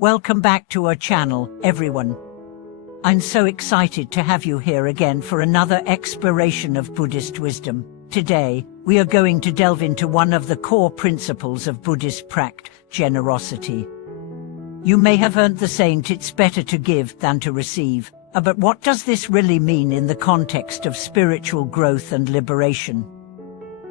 Welcome back to our channel, everyone. I'm so excited to have you here again for another exploration of Buddhist wisdom. Today, we are going to delve into one of the core principles of Buddhist practice, generosity. You may have heard the saying, it's better to give than to receive. But what does this really mean in the context of spiritual growth and liberation?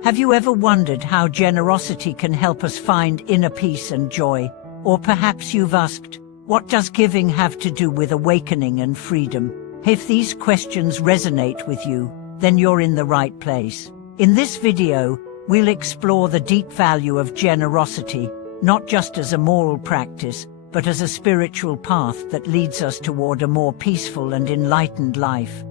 Have you ever wondered how generosity can help us find inner peace and joy? Or perhaps you've asked, what does giving have to do with awakening and freedom? If these questions resonate with you, then you're in the right place. In this video, we'll explore the deep value of generosity, not just as a moral practice, but as a spiritual path that leads us toward a more peaceful and enlightened life.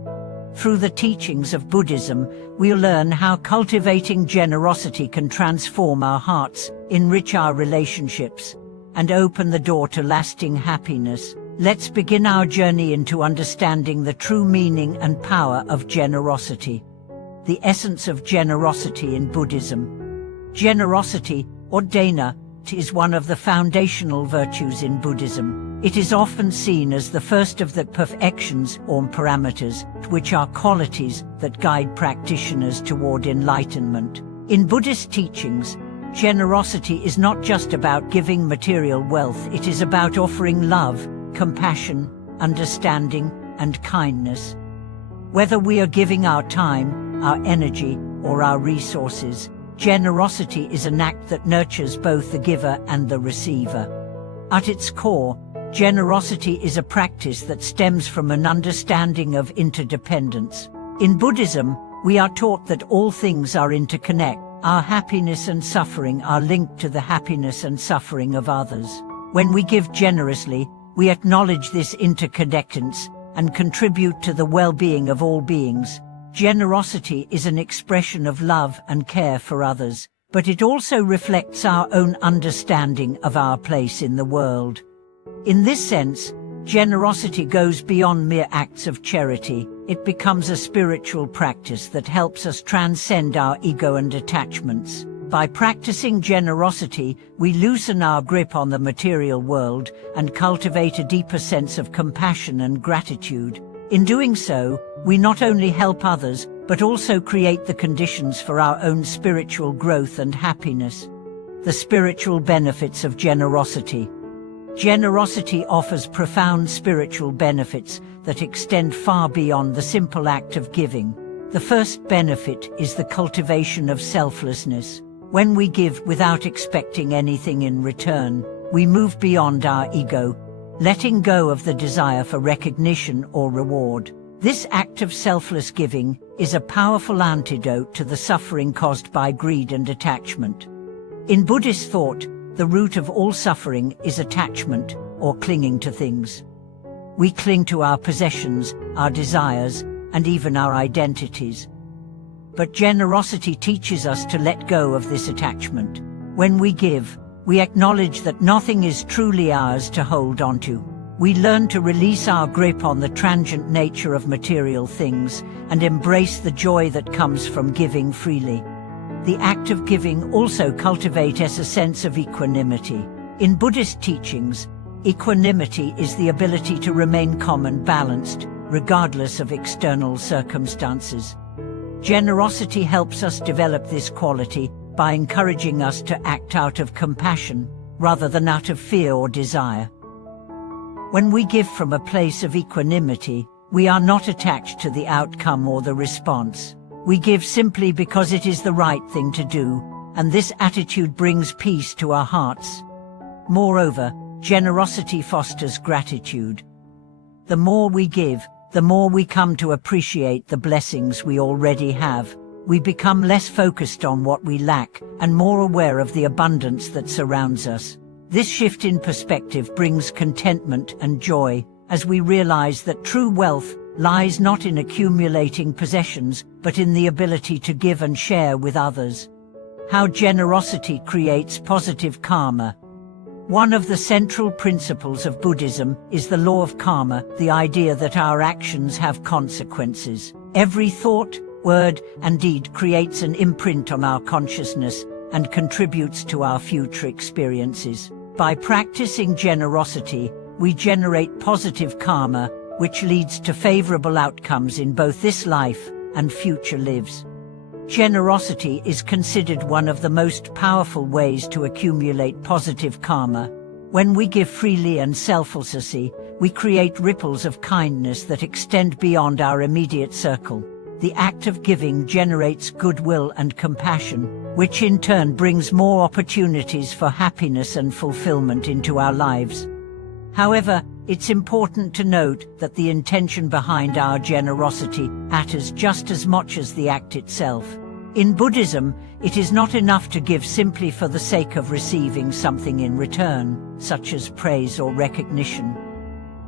Through the teachings of Buddhism, we'll learn how cultivating generosity can transform our hearts, enrich our relationships, and open the door to lasting happiness. Let's begin our journey into understanding the true meaning and power of generosity. The essence of generosity in Buddhism. Generosity, or dana, is one of the foundational virtues in Buddhism. It is often seen as the first of the perfections or parameters, which are qualities that guide practitioners toward enlightenment. In Buddhist teachings, generosity is not just about giving material wealth, it is about offering love, compassion, understanding, and kindness. Whether we are giving our time, our energy, or our resources, generosity is an act that nurtures both the giver and the receiver. At its core, generosity is a practice that stems from an understanding of interdependence. In Buddhism, we are taught that all things are interconnected. Our happiness and suffering are linked to the happiness and suffering of others. When we give generously, we acknowledge this interconnectedness and contribute to the well-being of all beings. Generosity is an expression of love and care for others, but it also reflects our own understanding of our place in the world. In this sense, generosity goes beyond mere acts of charity. It becomes a spiritual practice that helps us transcend our ego and attachments. By practicing generosity, we loosen our grip on the material world and cultivate a deeper sense of compassion and gratitude. In doing so, we not only help others, but also create the conditions for our own spiritual growth and happiness. The spiritual benefits of generosity. Generosity offers profound spiritual benefits that extend far beyond the simple act of giving. The first benefit is the cultivation of selflessness. When we give without expecting anything in return, we move beyond our ego, letting go of the desire for recognition or reward. This act of selfless giving is a powerful antidote to the suffering caused by greed and attachment. In Buddhist thought, the root of all suffering is attachment, or clinging to things. We cling to our possessions, our desires, and even our identities. But generosity teaches us to let go of this attachment. When we give, we acknowledge that nothing is truly ours to hold onto. We learn to release our grip on the transient nature of material things and embrace the joy that comes from giving freely. The act of giving also cultivates a sense of equanimity. In Buddhist teachings, equanimity is the ability to remain calm and balanced, regardless of external circumstances. Generosity helps us develop this quality by encouraging us to act out of compassion, rather than out of fear or desire. When we give from a place of equanimity, we are not attached to the outcome or the response. We give simply because it is the right thing to do, and this attitude brings peace to our hearts. Moreover, generosity fosters gratitude. The more we give, the more we come to appreciate the blessings we already have. We become less focused on what we lack and more aware of the abundance that surrounds us. This shift in perspective brings contentment and joy, as we realize that true wealth lies not in accumulating possessions, but in the ability to give and share with others. How generosity creates positive karma. One of the central principles of Buddhism is the law of karma, the idea that our actions have consequences. Every thought, word, and deed creates an imprint on our consciousness and contributes to our future experiences. By practicing generosity, we generate positive karma, which leads to favorable outcomes in both this life and future lives. Generosity is considered one of the most powerful ways to accumulate positive karma. When we give freely and selflessly, we create ripples of kindness that extend beyond our immediate circle. The act of giving generates goodwill and compassion, which in turn brings more opportunities for happiness and fulfillment into our lives. However, it's important to note that the intention behind our generosity matters just as much as the act itself. In Buddhism, it is not enough to give simply for the sake of receiving something in return, such as praise or recognition.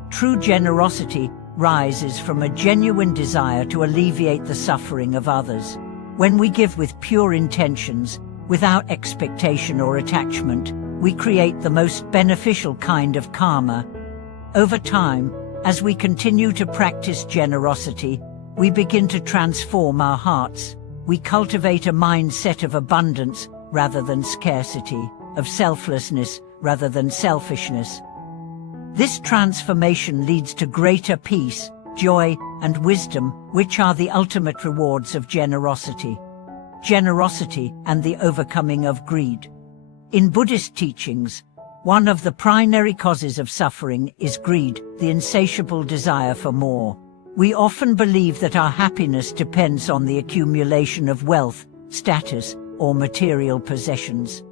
True generosity rises from a genuine desire to alleviate the suffering of others. When we give with pure intentions, without expectation or attachment, we create the most beneficial kind of karma. Over time, as we continue to practice generosity, we begin to transform our hearts. We cultivate a mindset of abundance rather than scarcity, of selflessness rather than selfishness. This transformation leads to greater peace, joy, and wisdom, which are the ultimate rewards of generosity. Generosity and the overcoming of greed. In Buddhist teachings, one of the primary causes of suffering is greed, the insatiable desire for more. We often believe that our happiness depends on the accumulation of wealth, status, or material possessions.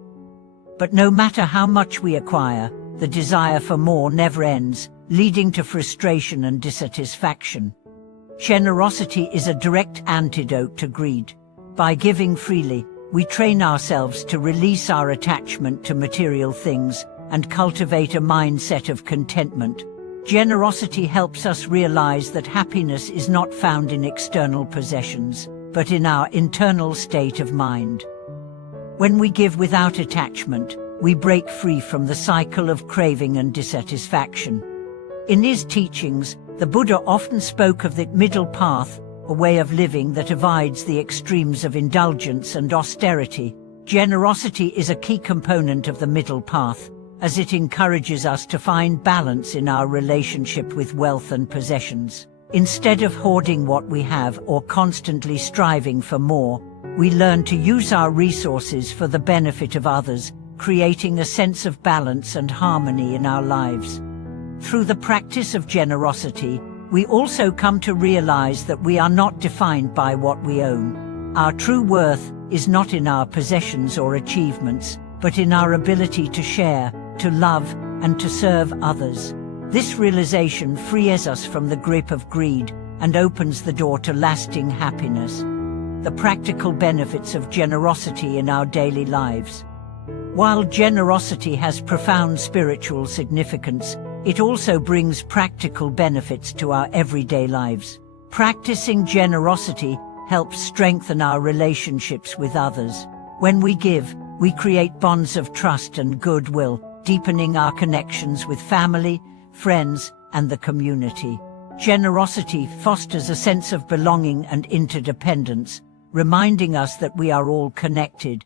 But no matter how much we acquire, the desire for more never ends, leading to frustration and dissatisfaction. Generosity is a direct antidote to greed. By giving freely, we train ourselves to release our attachment to material things and cultivate a mindset of contentment. Generosity helps us realize that happiness is not found in external possessions, but in our internal state of mind. When we give without attachment, we break free from the cycle of craving and dissatisfaction. In his teachings, the Buddha often spoke of the middle path, a way of living that avoids the extremes of indulgence and austerity. Generosity is a key component of the middle path, as it encourages us to find balance in our relationship with wealth and possessions. Instead of hoarding what we have or constantly striving for more, we learn to use our resources for the benefit of others, creating a sense of balance and harmony in our lives. Through the practice of generosity, we also come to realize that we are not defined by what we own. Our true worth is not in our possessions or achievements, but in our ability to share, to love, and to serve others. This realization frees us from the grip of greed and opens the door to lasting happiness. The practical benefits of generosity in our daily lives. While generosity has profound spiritual significance, it also brings practical benefits to our everyday lives. Practicing generosity helps strengthen our relationships with others. When we give, we create bonds of trust and goodwill, deepening our connections with family, friends, and the community. Generosity fosters a sense of belonging and interdependence, reminding us that we are all connected.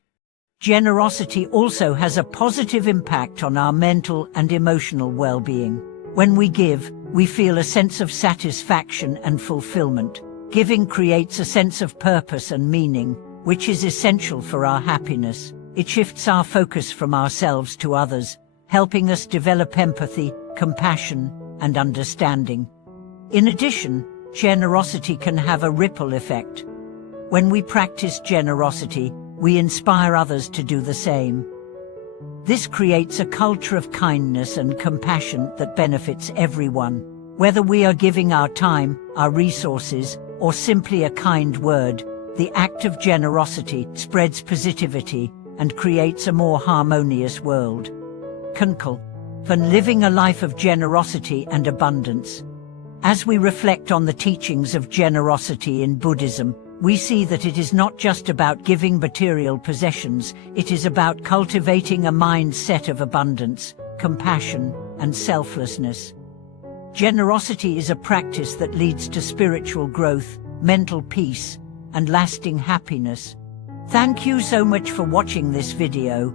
Generosity also has a positive impact on our mental and emotional well-being. When we give, we feel a sense of satisfaction and fulfillment. Giving creates a sense of purpose and meaning, which is essential for our happiness. It shifts our focus from ourselves to others, helping us develop empathy, compassion, and understanding. In addition, generosity can have a ripple effect. When we practice generosity, we inspire others to do the same. This creates a culture of kindness and compassion that benefits everyone. Whether we are giving our time, our resources, or simply a kind word, the act of generosity spreads positivity and creates a more harmonious world. Cultivate, living a life of generosity and abundance. As we reflect on the teachings of generosity in Buddhism, we see that it is not just about giving material possessions, it is about cultivating a mindset of abundance, compassion, and selflessness. Generosity is a practice that leads to spiritual growth, mental peace, and lasting happiness. Thank you so much for watching this video.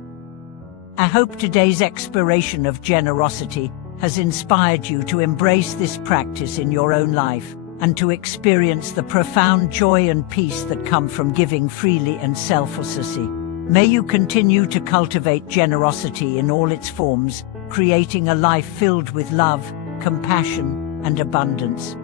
I hope today's exploration of generosity has inspired you to embrace this practice in your own life and to experience the profound joy and peace that come from giving freely and selflessly. May you continue to cultivate generosity in all its forms, creating a life filled with love, compassion, and abundance.